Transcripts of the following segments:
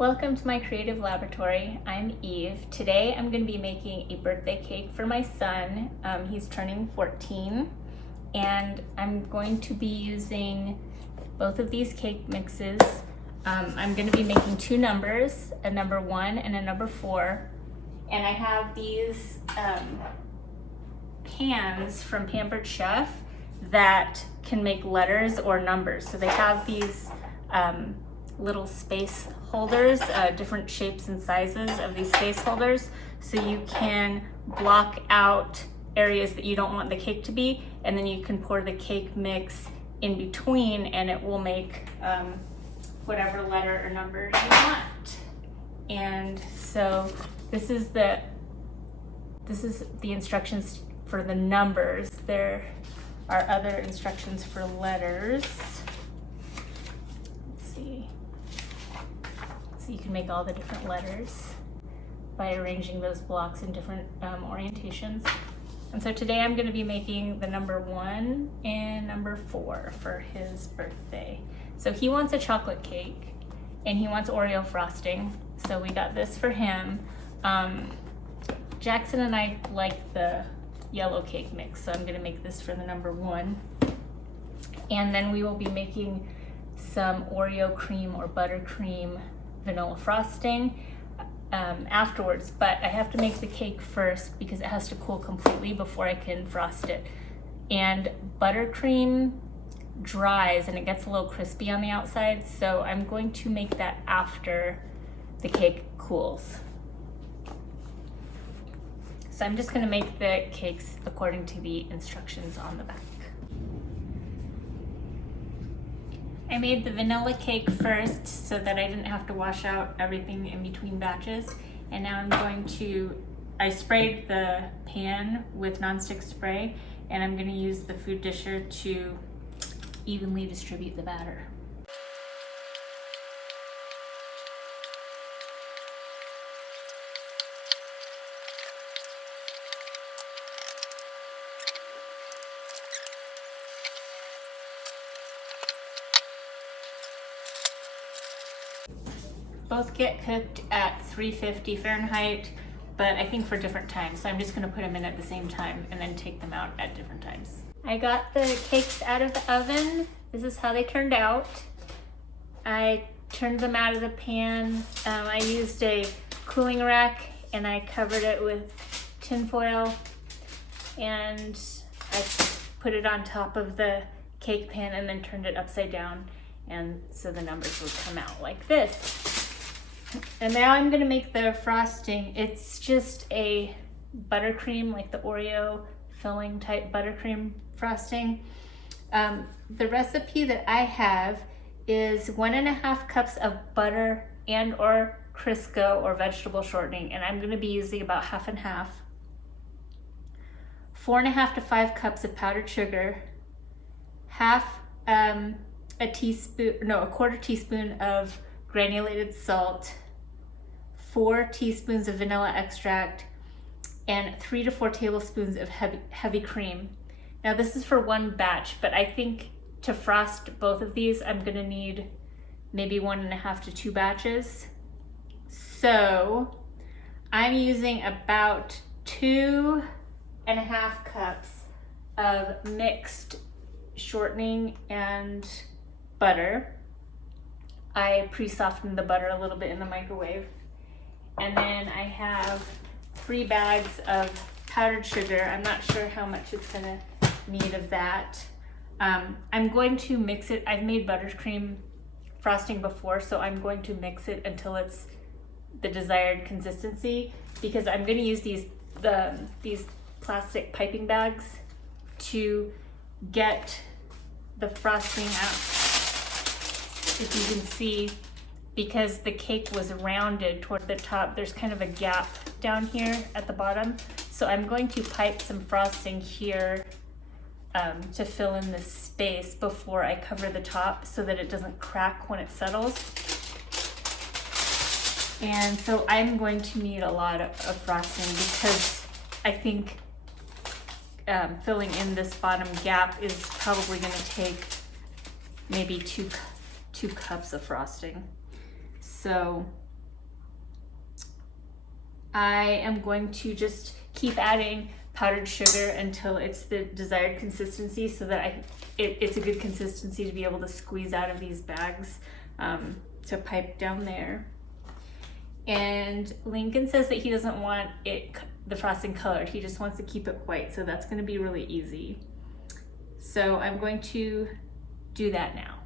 Welcome to my creative laboratory. I'm Eve. Today I'm going to be making a birthday cake for my son. He's turning 14 and I'm going to be using both of these cake mixes. I'm going to be making two numbers, a number 1 and a number 4. And I have these pans from Pampered Chef that can make letters or numbers. So they have these little space holders, different shapes and sizes of these space holders, so you can block out areas that you don't want the cake to be, and then you can pour the cake mix in between and it will make whatever letter or number you want. And so this is the instructions for the numbers. There are other instructions for letters. Let's see. So you can make all the different letters by arranging those blocks in different orientations. And so today I'm going to be making the number 1 and number 4 for his birthday. So he wants a chocolate cake and he wants Oreo frosting. So we got this for him. Jackson and I like the yellow cake mix, so I'm going to make this for the number 1. And then we will be making some Oreo cream or buttercream vanilla frosting afterwards, but I have to make the cake first because it has to cool completely before I can frost it. And buttercream dries and it gets a little crispy on the outside, so I'm going to make that after the cake cools. So I'm just going to make the cakes according to the instructions on the back. I made the vanilla cake first so that I didn't have to wash out everything in between batches. And now I sprayed the pan with nonstick spray, and I'm going to use the food disher to evenly distribute the batter. Both get cooked at 350 Fahrenheit, but I think for different times. So I'm just gonna put them in at the same time and then take them out at different times. I got the cakes out of the oven. This is how they turned out. I turned them out of the pan. I used a cooling rack and I covered it with tin foil, and I put it on top of the cake pan and then turned it upside down, and so the numbers would come out like this. And now I'm gonna make the frosting. It's just a buttercream, like the Oreo filling type buttercream frosting. The recipe that I have is 1.5 cups of butter and or Crisco or vegetable shortening, and I'm gonna be using about half and half. 4.5 to 5 cups of powdered sugar, a quarter teaspoon of granulated salt, 4 teaspoons of vanilla extract, and 3 to 4 tablespoons of heavy cream. Now this is for one batch, but I think to frost both of these, I'm gonna need maybe 1.5 to 2 batches. So I'm using about 2.5 cups of mixed shortening and butter. I pre-softened the butter a little bit in the microwave. And then I have 3 bags of powdered sugar. I'm not sure how much it's gonna need of that. I'm going to mix it. I've made buttercream frosting before, so I'm going to mix it until it's the desired consistency, because I'm gonna use these plastic piping bags to get the frosting out. If you can see, because the cake was rounded toward the top, there's kind of a gap down here at the bottom. So I'm going to pipe some frosting here to fill in this space before I cover the top so that it doesn't crack when it settles. And so I'm going to need a lot of frosting because I think filling in this bottom gap is probably going to take maybe two cups of frosting. So I am going to just keep adding powdered sugar until it's the desired consistency, so that it's a good consistency to be able to squeeze out of these bags to pipe down there. And Lincoln says that he doesn't want the frosting colored, he just wants to keep it white, so that's going to be really easy. So I'm going to do that now.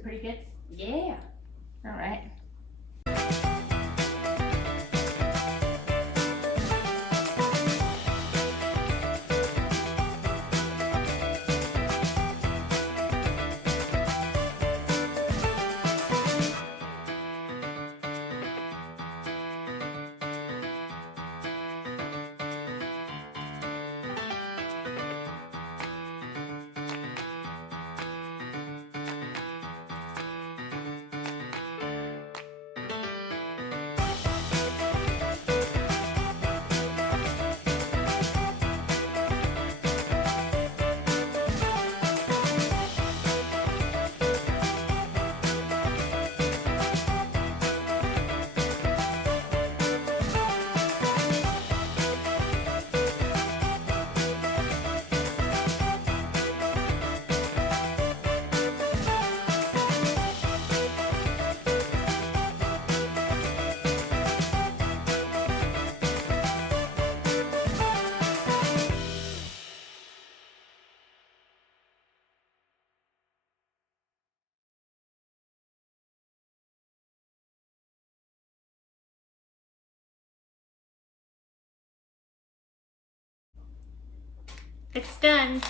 it pretty good? Yeah. All right. It's done.